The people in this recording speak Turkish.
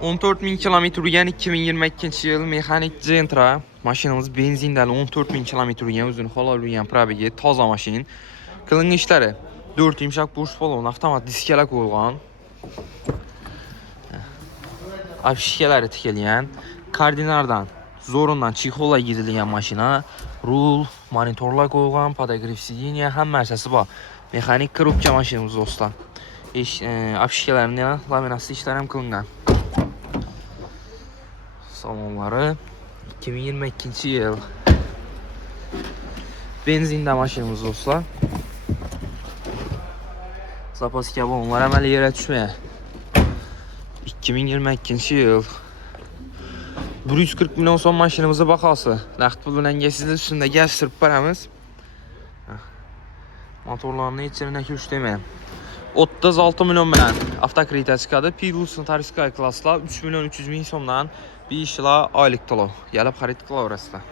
14.000 kilometr yurgan 2022 yıl mexanik Gentra. Maşinamız benzinli 14.000 kilometr yurgan, o'zini halol yurgan probegi, toza mashin. Qilingan ishlari 4 yumshoq bosh balon, avtomat diskalar qo'yilgan. Afishalari tikilgan. Koordinardan zo'rindan chexollar yezilgan mashina. Rul, monitorlar qo'yilgan, podogrev sideniya, hamma narsasi bor. Mexanik korobka mashinamiz do'stlar. Afishalarini yana laminatsiya ishlari ham qilingan. Salonlari 2022 yıl. Benzinli mashinamiz do'stlar. Zapaska balonlar amaliy yere tushmaydi. 2022 yıl. 140 milyon so'm mashinamizning bahosi. Naqd pul bilan sizlar üstünde gaz sirib beramiz. Motorlarni ichini ko'rish demayman. 36 milyon bilan avtokredit chiqadi. Pilotni Tariskay klasslar 3 milyon 300 ming so'mdan 5 yil oylik to'lov. Gelib xarid qilaverasizlar.